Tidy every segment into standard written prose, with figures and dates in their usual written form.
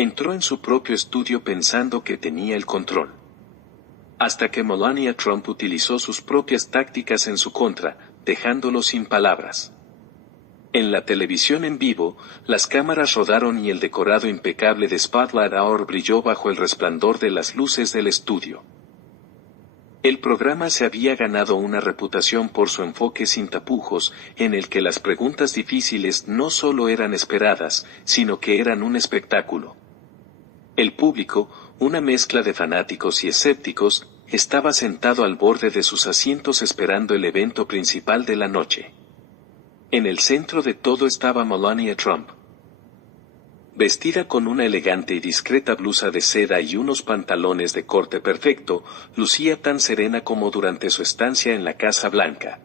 Entró en su propio estudio pensando que tenía el control. Hasta que Melania Trump utilizó sus propias tácticas en su contra, dejándolo sin palabras. En la televisión en vivo, las cámaras rodaron y el decorado impecable de Spotlight Hour brilló bajo el resplandor de las luces del estudio. El programa se había ganado una reputación por su enfoque sin tapujos, en el que las preguntas difíciles no solo eran esperadas, sino que eran un espectáculo. El público, una mezcla de fanáticos y escépticos, estaba sentado al borde de sus asientos esperando el evento principal de la noche. En el centro de todo estaba Melania Trump. Vestida con una elegante y discreta blusa de seda y unos pantalones de corte perfecto, lucía tan serena como durante su estancia en la Casa Blanca.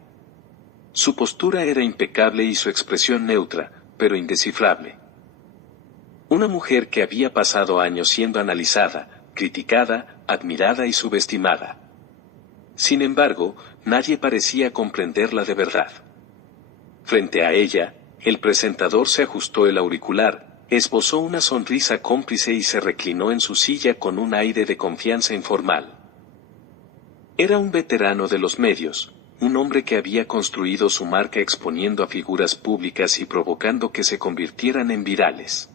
Su postura era impecable y su expresión neutra, pero indescifrable. Una mujer que había pasado años siendo analizada, criticada, admirada y subestimada. Sin embargo, nadie parecía comprenderla de verdad. Frente a ella, el presentador se ajustó el auricular, esbozó una sonrisa cómplice y se reclinó en su silla con un aire de confianza informal. Era un veterano de los medios, un hombre que había construido su marca exponiendo a figuras públicas y provocando que se convirtieran en virales.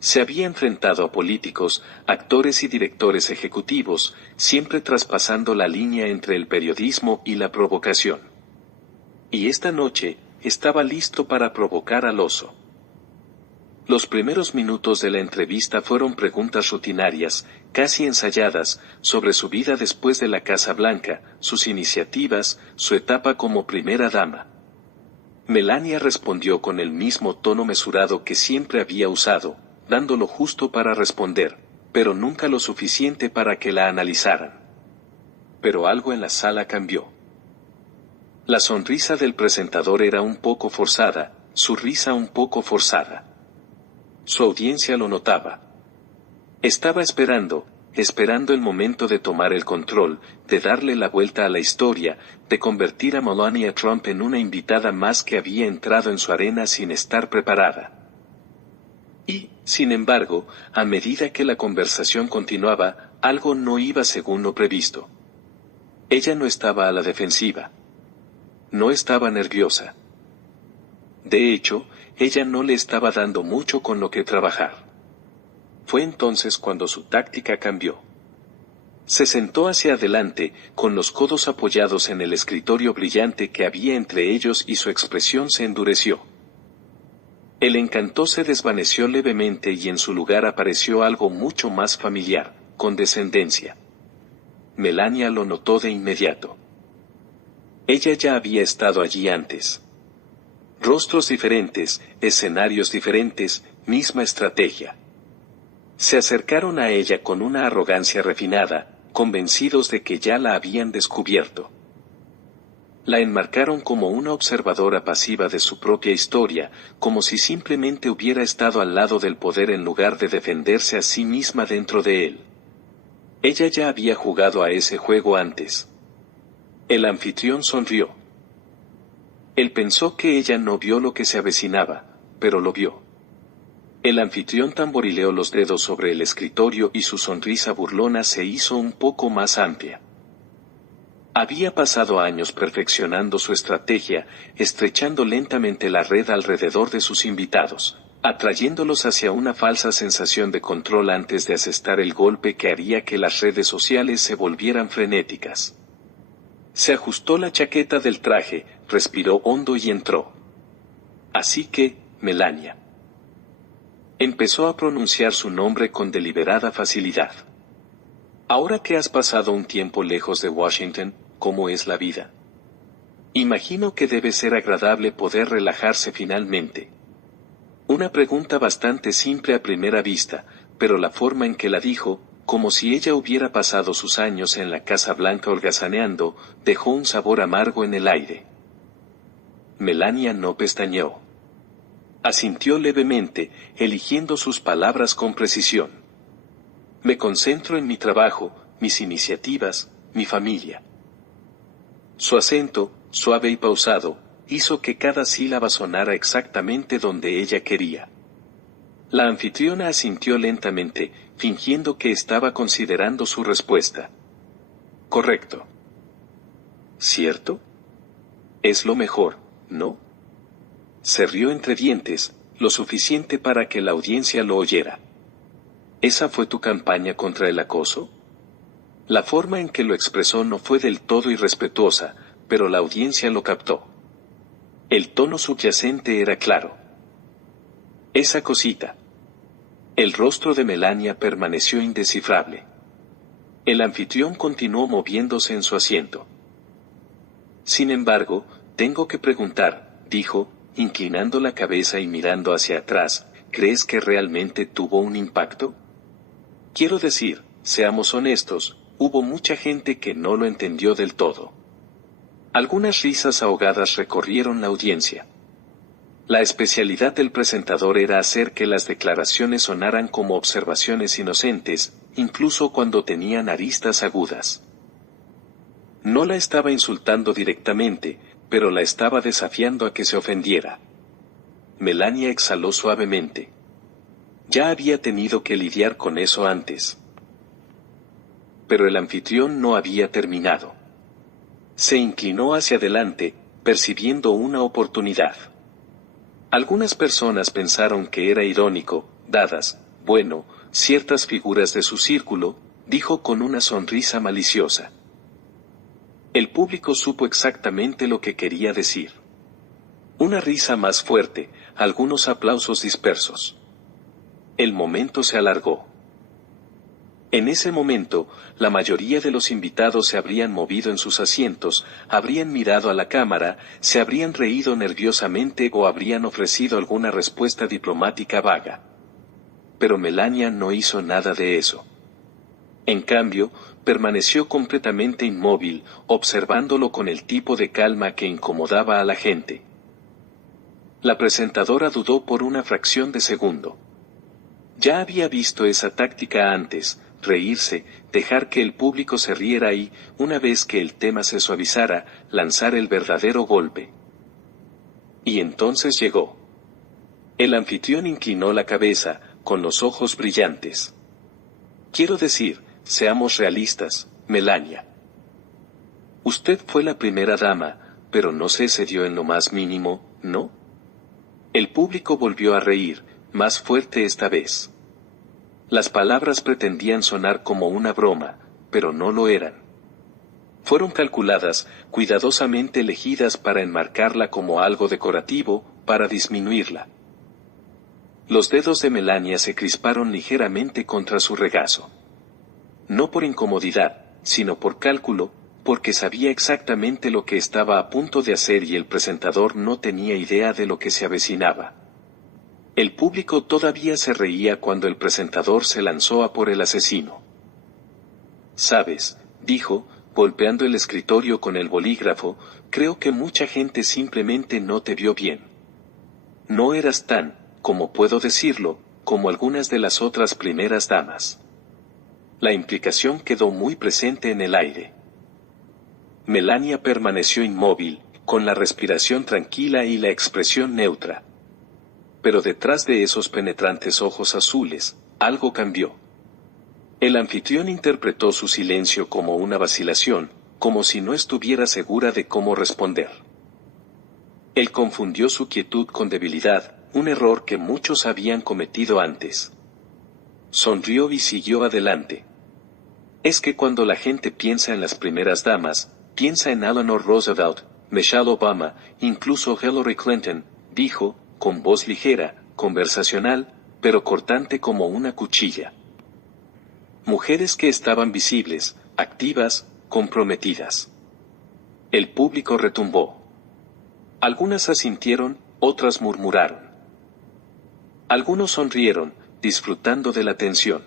Se había enfrentado a políticos, actores y directores ejecutivos, siempre traspasando la línea entre el periodismo y la provocación. Y esta noche, estaba listo para provocar al oso. Los primeros minutos de la entrevista fueron preguntas rutinarias, casi ensayadas, sobre su vida después de la Casa Blanca, sus iniciativas, su etapa como primera dama. Melania respondió con el mismo tono mesurado que siempre había usado, dando lo justo para responder, pero nunca lo suficiente para que la analizaran. Pero algo en la sala cambió. La sonrisa del presentador era un poco forzada, su risa un poco forzada. Su audiencia lo notaba. Estaba esperando el momento de tomar el control, de darle la vuelta a la historia, de convertir a Melania Trump en una invitada más que había entrado en su arena sin estar preparada. Y, sin embargo, a medida que la conversación continuaba, algo no iba según lo previsto. Ella no estaba a la defensiva. No estaba nerviosa. De hecho, ella no le estaba dando mucho con lo que trabajar. Fue entonces cuando su táctica cambió. Se sentó hacia adelante, con los codos apoyados en el escritorio brillante que había entre ellos y su expresión se endureció. El encanto se desvaneció levemente y en su lugar apareció algo mucho más familiar, condescendencia. Melania lo notó de inmediato. Ella ya había estado allí antes. Rostros diferentes, escenarios diferentes, misma estrategia. Se acercaron a ella con una arrogancia refinada, convencidos de que ya la habían descubierto. La enmarcaron como una observadora pasiva de su propia historia, como si simplemente hubiera estado al lado del poder en lugar de defenderse a sí misma dentro de él. Ella ya había jugado a ese juego antes. El anfitrión sonrió. Él pensó que ella no vio lo que se avecinaba, pero lo vio. El anfitrión tamborileó los dedos sobre el escritorio y su sonrisa burlona se hizo un poco más amplia. Había pasado años perfeccionando su estrategia, estrechando lentamente la red alrededor de sus invitados, atrayéndolos hacia una falsa sensación de control antes de asestar el golpe que haría que las redes sociales se volvieran frenéticas. Se ajustó la chaqueta del traje, respiró hondo y entró. Así que, Melania. Empezó a pronunciar su nombre con deliberada facilidad. Ahora que has pasado un tiempo lejos de Washington, ¿cómo es la vida? Imagino que debe ser agradable poder relajarse finalmente. Una pregunta bastante simple a primera vista, pero la forma en que la dijo, como si ella hubiera pasado sus años en la Casa Blanca holgazaneando, dejó un sabor amargo en el aire. Melania no pestañeó. Asintió levemente, eligiendo sus palabras con precisión. Me concentro en mi trabajo, mis iniciativas, mi familia. Su acento, suave y pausado, hizo que cada sílaba sonara exactamente donde ella quería. La anfitriona asintió lentamente, fingiendo que estaba considerando su respuesta. Correcto. ¿Cierto? Es lo mejor, ¿no? Se rió entre dientes, lo suficiente para que la audiencia lo oyera. ¿Esa fue tu campaña contra el acoso? La forma en que lo expresó no fue del todo irrespetuosa, pero la audiencia lo captó. El tono subyacente era claro. Esa cosita. El rostro de Melania permaneció indescifrable. El anfitrión continuó moviéndose en su asiento. Sin embargo, tengo que preguntar, dijo, inclinando la cabeza y mirando hacia atrás, ¿crees que realmente tuvo un impacto? Quiero decir, seamos honestos, hubo mucha gente que no lo entendió del todo. Algunas risas ahogadas recorrieron la audiencia. La especialidad del presentador era hacer que las declaraciones sonaran como observaciones inocentes, incluso cuando tenían aristas agudas. No la estaba insultando directamente, pero la estaba desafiando a que se ofendiera. Melania exhaló suavemente. Ya había tenido que lidiar con eso antes. Pero el anfitrión no había terminado. Se inclinó hacia adelante, percibiendo una oportunidad. Algunas personas pensaron que era irónico, dadas, bueno, ciertas figuras de su círculo, dijo con una sonrisa maliciosa. El público supo exactamente lo que quería decir. Una risa más fuerte, algunos aplausos dispersos. El momento se alargó. En ese momento, la mayoría de los invitados se habrían movido en sus asientos, habrían mirado a la cámara, se habrían reído nerviosamente o habrían ofrecido alguna respuesta diplomática vaga. Pero Melania no hizo nada de eso. En cambio, permaneció completamente inmóvil, observándolo con el tipo de calma que incomodaba a la gente. La presentadora dudó por una fracción de segundo. Ya había visto esa táctica antes, reírse, dejar que el público se riera y, una vez que el tema se suavizara, lanzar el verdadero golpe. Y entonces llegó. El anfitrión inclinó la cabeza, con los ojos brillantes. Quiero decir, seamos realistas, Melania. Usted fue la primera dama, pero no se cedió en lo más mínimo, ¿no? El público volvió a reír, más fuerte esta vez. Las palabras pretendían sonar como una broma, pero no lo eran. Fueron calculadas, cuidadosamente elegidas para enmarcarla como algo decorativo, para disminuirla. Los dedos de Melania se crisparon ligeramente contra su regazo. No por incomodidad, sino por cálculo, porque sabía exactamente lo que estaba a punto de hacer y el presentador no tenía idea de lo que se avecinaba. El público todavía se reía cuando el presentador se lanzó a por el asesino. «Sabes», dijo, golpeando el escritorio con el bolígrafo, «creo que mucha gente simplemente no te vio bien. No eras tan, como puedo decirlo, como algunas de las otras primeras damas». La implicación quedó muy presente en el aire. Melania permaneció inmóvil, con la respiración tranquila y la expresión neutra. Pero detrás de esos penetrantes ojos azules, algo cambió. El anfitrión interpretó su silencio como una vacilación, como si no estuviera segura de cómo responder. Él confundió su quietud con debilidad, un error que muchos habían cometido antes. Sonrió y siguió adelante. Es que cuando la gente piensa en las primeras damas, piensa en Eleanor Roosevelt, Michelle Obama, incluso Hillary Clinton, dijo, con voz ligera, conversacional, pero cortante como una cuchilla. Mujeres que estaban visibles, activas, comprometidas. El público retumbó. Algunas asintieron, otras murmuraron. Algunos sonrieron, disfrutando de la tensión.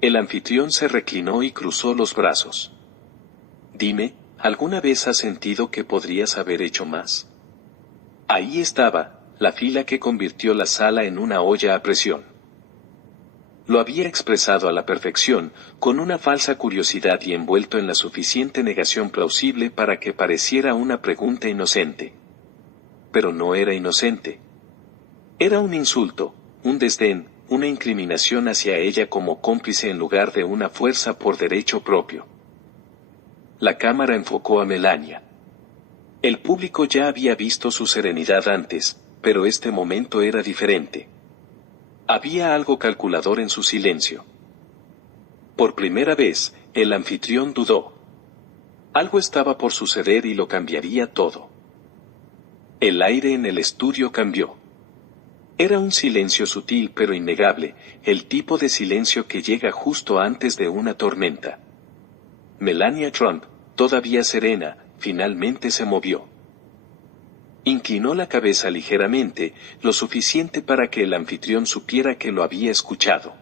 El anfitrión se reclinó y cruzó los brazos. Dime, ¿alguna vez has sentido que podrías haber hecho más? Ahí estaba, la fila que convirtió la sala en una olla a presión. Lo había expresado a la perfección, con una falsa curiosidad y envuelto en la suficiente negación plausible para que pareciera una pregunta inocente. Pero no era inocente. Era un insulto, un desdén, una incriminación hacia ella como cómplice en lugar de una fuerza por derecho propio. La cámara enfocó a Melania. El público ya había visto su serenidad antes, pero este momento era diferente. Había algo calculador en su silencio. Por primera vez, el anfitrión dudó. Algo estaba por suceder y lo cambiaría todo. El aire en el estudio cambió. Era un silencio sutil pero innegable, el tipo de silencio que llega justo antes de una tormenta. Melania Trump, todavía serena, finalmente se movió. Inclinó la cabeza ligeramente, lo suficiente para que el anfitrión supiera que lo había escuchado.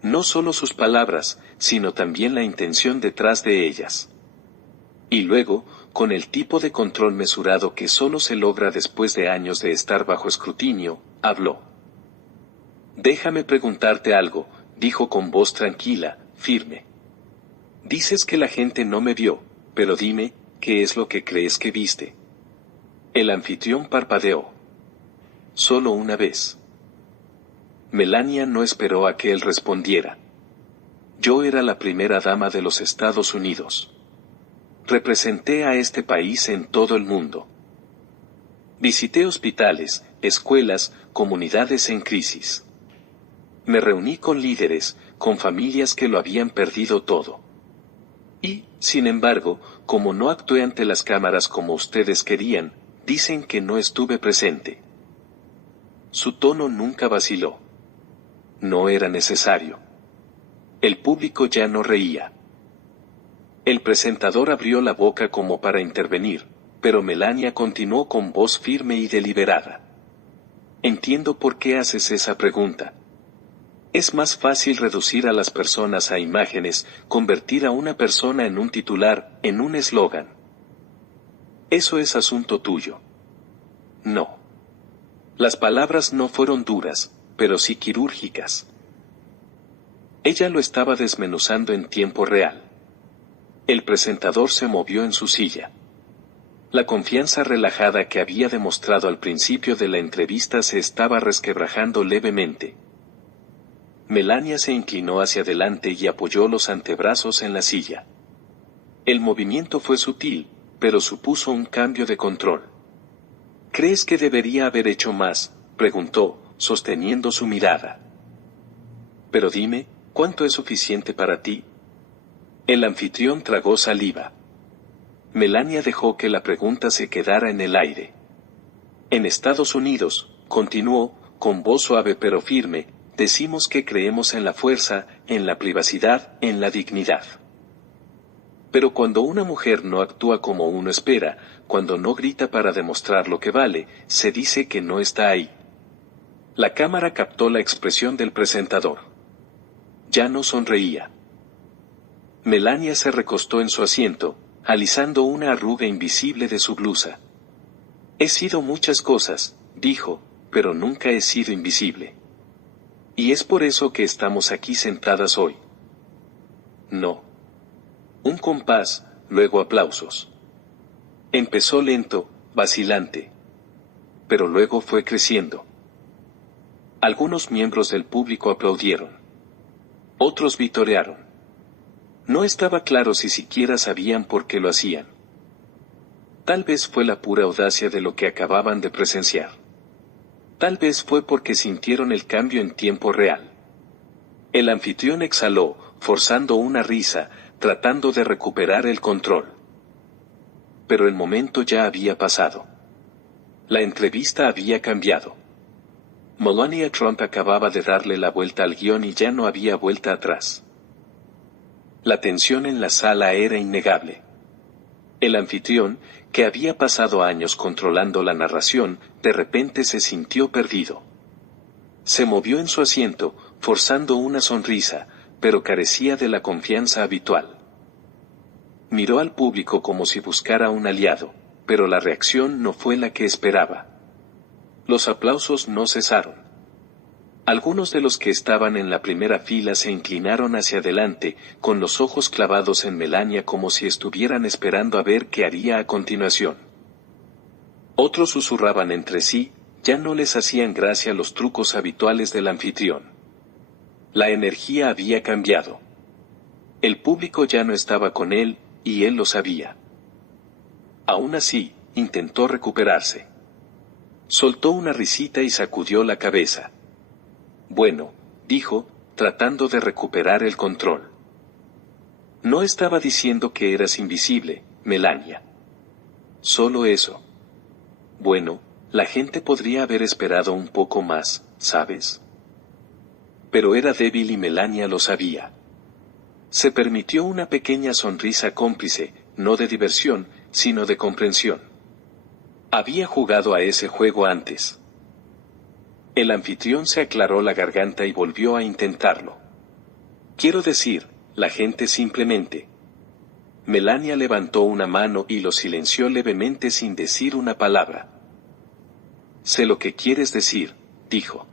No solo sus palabras, sino también la intención detrás de ellas. Y luego, con el tipo de control mesurado que solo se logra después de años de estar bajo escrutinio, habló. «Déjame preguntarte algo», dijo con voz tranquila, firme. «Dices que la gente no me vio, pero dime, ¿qué es lo que crees que viste?» El anfitrión parpadeó. «Solo una vez». Melania no esperó a que él respondiera. «Yo era la primera dama de los Estados Unidos. Representé a este país en todo el mundo. Visité hospitales, escuelas, comunidades en crisis. Me reuní con líderes, con familias que lo habían perdido todo. Y, sin embargo, como no actué ante las cámaras como ustedes querían, dicen que no estuve presente». Su tono nunca vaciló. No era necesario. El público ya no reía. El presentador abrió la boca como para intervenir, pero Melania continuó con voz firme y deliberada. «Entiendo por qué haces esa pregunta. Es más fácil reducir a las personas a imágenes, convertir a una persona en un titular, en un eslogan. Eso es asunto tuyo. No. Las palabras no fueron duras, pero sí quirúrgicas». Ella lo estaba desmenuzando en tiempo real. El presentador se movió en su silla. La confianza relajada que había demostrado al principio de la entrevista se estaba resquebrajando levemente. Melania se inclinó hacia adelante y apoyó los antebrazos en la silla. El movimiento fue sutil, pero supuso un cambio de control. «¿Crees que debería haber hecho más?», preguntó, sosteniendo su mirada. «Pero dime, ¿cuánto es suficiente para ti?». El anfitrión tragó saliva. Melania dejó que la pregunta se quedara en el aire. «En Estados Unidos», continuó, con voz suave pero firme, «decimos que creemos en la fuerza, en la privacidad, en la dignidad. Pero cuando una mujer no actúa como uno espera, cuando no grita para demostrar lo que vale, se dice que no está ahí». La cámara captó la expresión del presentador. Ya no sonreía. Melania se recostó en su asiento, alisando una arruga invisible de su blusa. «He sido muchas cosas», dijo, «pero nunca he sido invisible. Y es por eso que estamos aquí sentadas hoy». No. Un compás, luego aplausos. Empezó lento, vacilante. Pero luego fue creciendo. Algunos miembros del público aplaudieron. Otros vitorearon. No estaba claro si siquiera sabían por qué lo hacían. Tal vez fue la pura audacia de lo que acababan de presenciar. Tal vez fue porque sintieron el cambio en tiempo real. El anfitrión exhaló, forzando una risa, tratando de recuperar el control. Pero el momento ya había pasado. La entrevista había cambiado. Melania Trump acababa de darle la vuelta al guión y ya no había vuelta atrás. La tensión en la sala era innegable. El anfitrión, que había pasado años controlando la narración, de repente se sintió perdido. Se movió en su asiento, forzando una sonrisa, pero carecía de la confianza habitual. Miró al público como si buscara un aliado, pero la reacción no fue la que esperaba. Los aplausos no cesaron. Algunos de los que estaban en la primera fila se inclinaron hacia adelante, con los ojos clavados en Melania como si estuvieran esperando a ver qué haría a continuación. Otros susurraban entre sí, ya no les hacían gracia los trucos habituales del anfitrión. La energía había cambiado. El público ya no estaba con él, y él lo sabía. Aún así, intentó recuperarse. Soltó una risita y sacudió la cabeza. Bueno, dijo, tratando de recuperar el control. No estaba diciendo que eras invisible, Melania. Solo eso. Bueno, la gente podría haber esperado un poco más, ¿sabes? Pero era débil y Melania lo sabía. Se permitió una pequeña sonrisa cómplice, no de diversión, sino de comprensión. Había jugado a ese juego antes. El anfitrión se aclaró la garganta y volvió a intentarlo. Quiero decir, la gente simplemente. Melania levantó una mano y lo silenció levemente sin decir una palabra. Sé lo que quieres decir, dijo.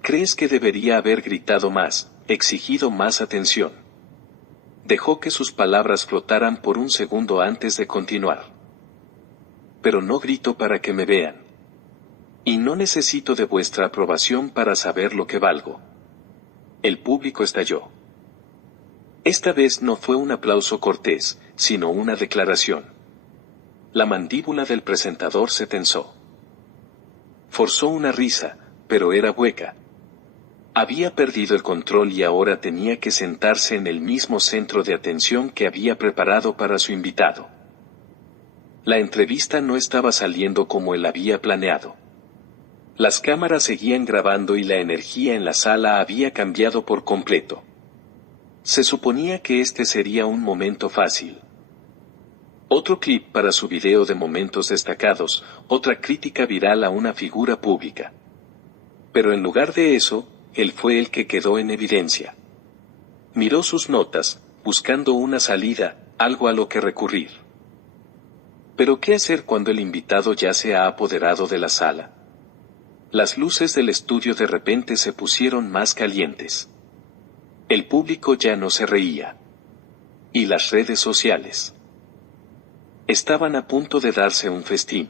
¿Crees que debería haber gritado más, exigido más atención? Dejó que sus palabras flotaran por un segundo antes de continuar. Pero no grito para que me vean. Y no necesito de vuestra aprobación para saber lo que valgo. El público estalló. Esta vez no fue un aplauso cortés, sino una declaración. La mandíbula del presentador se tensó. Forzó una risa, pero era hueca. Había perdido el control y ahora tenía que sentarse en el mismo centro de atención que había preparado para su invitado. La entrevista no estaba saliendo como él había planeado. Las cámaras seguían grabando y la energía en la sala había cambiado por completo. Se suponía que este sería un momento fácil. Otro clip para su video de momentos destacados, otra crítica viral a una figura pública. Pero en lugar de eso, él fue el que quedó en evidencia. Miró sus notas, buscando una salida, algo a lo que recurrir. Pero ¿qué hacer cuando el invitado ya se ha apoderado de la sala? Las luces del estudio de repente se pusieron más calientes. El público ya no se reía. Y las redes sociales estaban a punto de darse un festín.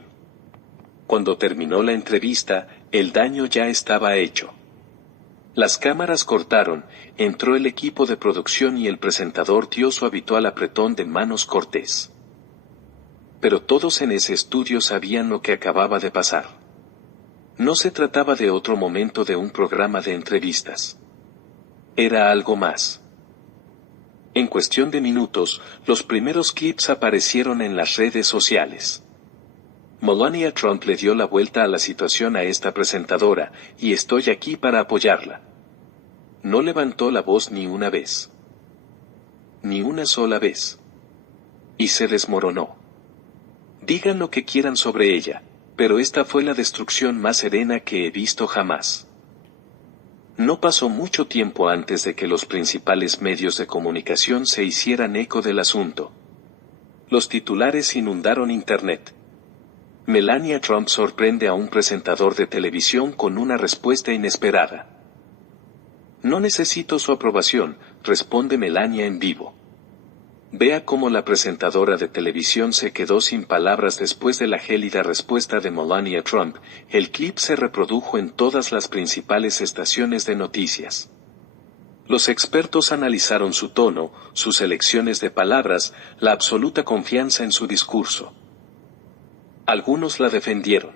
Cuando terminó la entrevista, el daño ya estaba hecho. Las cámaras cortaron, entró el equipo de producción y el presentador dio su habitual apretón de manos cortés. Pero todos en ese estudio sabían lo que acababa de pasar. No se trataba de otro momento de un programa de entrevistas. Era algo más. En cuestión de minutos, los primeros clips aparecieron en las redes sociales. Melania Trump le dio la vuelta a la situación a esta presentadora, y estoy aquí para apoyarla. No levantó la voz ni una vez. Ni una sola vez. Y se desmoronó. Digan lo que quieran sobre ella, pero esta fue la destrucción más serena que he visto jamás. No pasó mucho tiempo antes de que los principales medios de comunicación se hicieran eco del asunto. Los titulares inundaron Internet. Melania Trump sorprende a un presentador de televisión con una respuesta inesperada. No necesito su aprobación, responde Melania en vivo. Vea cómo la presentadora de televisión se quedó sin palabras después de la gélida respuesta de Melania Trump. El clip se reprodujo en todas las principales estaciones de noticias. Los expertos analizaron su tono, sus elecciones de palabras, la absoluta confianza en su discurso. Algunos la defendieron.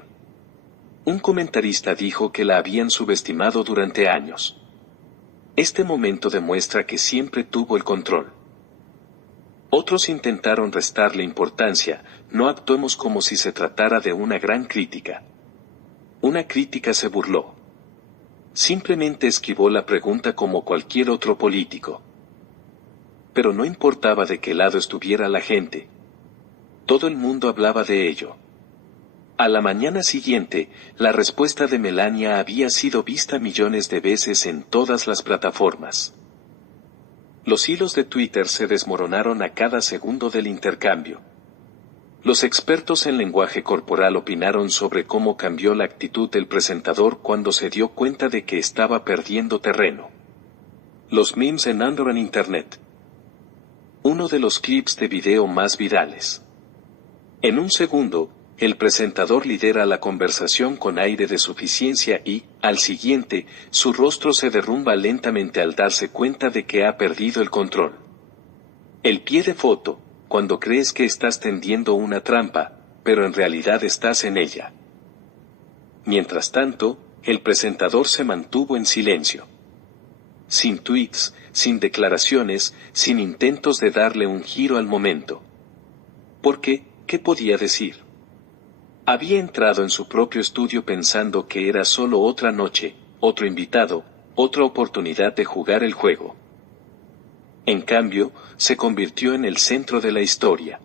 Un comentarista dijo que la habían subestimado durante años. Este momento demuestra que siempre tuvo el control. Otros intentaron restarle importancia, no actuemos como si se tratara de una gran crítica. Una crítica se burló. Simplemente esquivó la pregunta como cualquier otro político. Pero no importaba de qué lado estuviera la gente. Todo el mundo hablaba de ello. A la mañana siguiente, la respuesta de Melania había sido vista millones de veces en todas las plataformas. Los hilos de Twitter se desmoronaron a cada segundo del intercambio. Los expertos en lenguaje corporal opinaron sobre cómo cambió la actitud del presentador cuando se dio cuenta de que estaba perdiendo terreno. Los memes inundaron Internet. Uno de los clips de video más virales. En un segundo, el presentador lidera la conversación con aire de suficiencia y, al siguiente, su rostro se derrumba lentamente al darse cuenta de que ha perdido el control. El pie de foto, cuando crees que estás tendiendo una trampa, pero en realidad estás en ella. Mientras tanto, el presentador se mantuvo en silencio. Sin tweets, sin declaraciones, sin intentos de darle un giro al momento. Porque, ¿qué podía decir? Había entrado en su propio estudio pensando que era solo otra noche, otro invitado, otra oportunidad de jugar el juego. En cambio, se convirtió en el centro de la historia.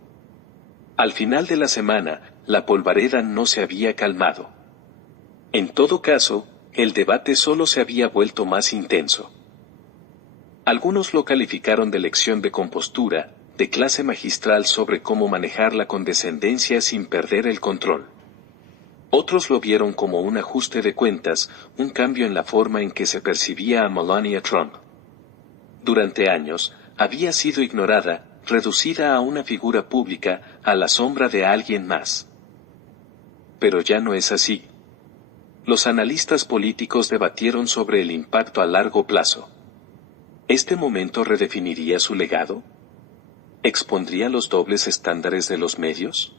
Al final de la semana, la polvareda no se había calmado. En todo caso, el debate solo se había vuelto más intenso. Algunos lo calificaron de lección de compostura, de clase magistral sobre cómo manejar la condescendencia sin perder el control. Otros lo vieron como un ajuste de cuentas, un cambio en la forma en que se percibía a Melania Trump. Durante años, había sido ignorada, reducida a una figura pública, a la sombra de alguien más. Pero ya no es así. Los analistas políticos debatieron sobre el impacto a largo plazo. ¿Este momento redefiniría su legado? ¿Expondría los dobles estándares de los medios?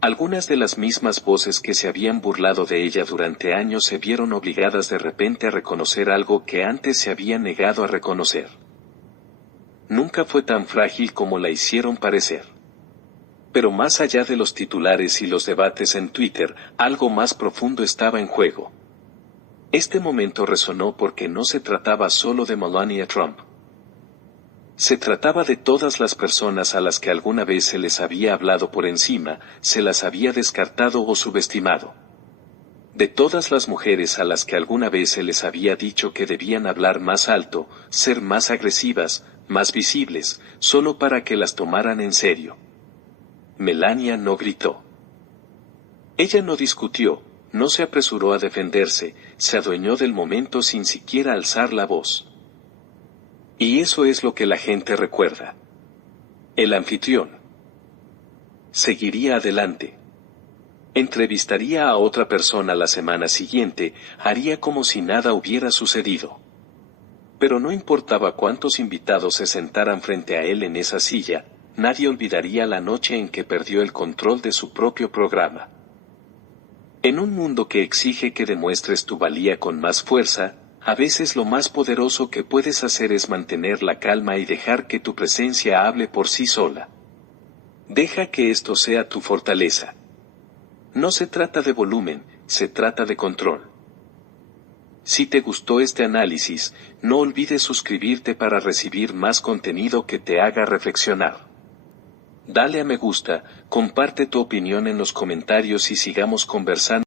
Algunas de las mismas voces que se habían burlado de ella durante años se vieron obligadas de repente a reconocer algo que antes se habían negado a reconocer. Nunca fue tan frágil como la hicieron parecer. Pero más allá de los titulares y los debates en Twitter, algo más profundo estaba en juego. Este momento resonó porque no se trataba solo de Melania Trump. Se trataba de todas las personas a las que alguna vez se les había hablado por encima, se las había descartado o subestimado. De todas las mujeres a las que alguna vez se les había dicho que debían hablar más alto, ser más agresivas, más visibles, solo para que las tomaran en serio. Melania no gritó. Ella no discutió, no se apresuró a defenderse, se adueñó del momento sin siquiera alzar la voz. Y eso es lo que la gente recuerda. El anfitrión seguiría adelante. Entrevistaría a otra persona la semana siguiente, haría como si nada hubiera sucedido. Pero no importaba cuántos invitados se sentaran frente a él en esa silla, nadie olvidaría la noche en que perdió el control de su propio programa. En un mundo que exige que demuestres tu valía con más fuerza, a veces lo más poderoso que puedes hacer es mantener la calma y dejar que tu presencia hable por sí sola. Deja que esto sea tu fortaleza. No se trata de volumen, se trata de control. Si te gustó este análisis, no olvides suscribirte para recibir más contenido que te haga reflexionar. Dale a me gusta, comparte tu opinión en los comentarios y sigamos conversando.